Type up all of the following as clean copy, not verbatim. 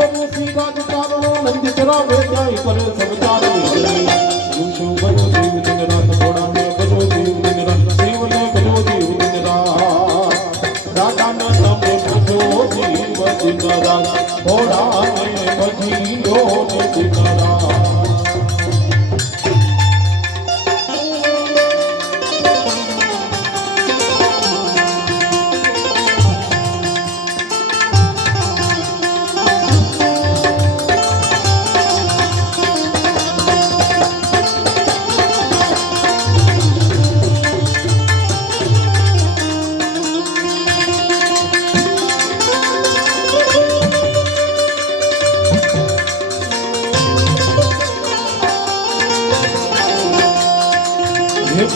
राज तारो नंद चरा जाय करे सब चारो शिव बजो जीव दिन रात घोड़ा में बजो जीव दिन रात शिव ने बजो जीव दिन रात दादा ने तमे बजो जीव दिन रात घोड़ा में बजियो दिन रात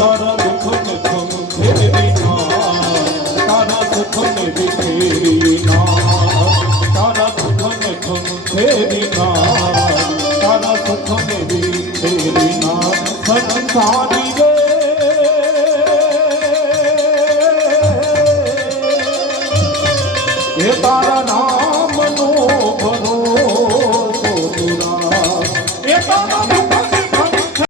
तारा दुख में तुम तेरी ना तारा सुख में भी तेरी ना तारा दुख में तुम तेरी ना तारा सुख में भी तेरी ना संसारी रे ये तारा ना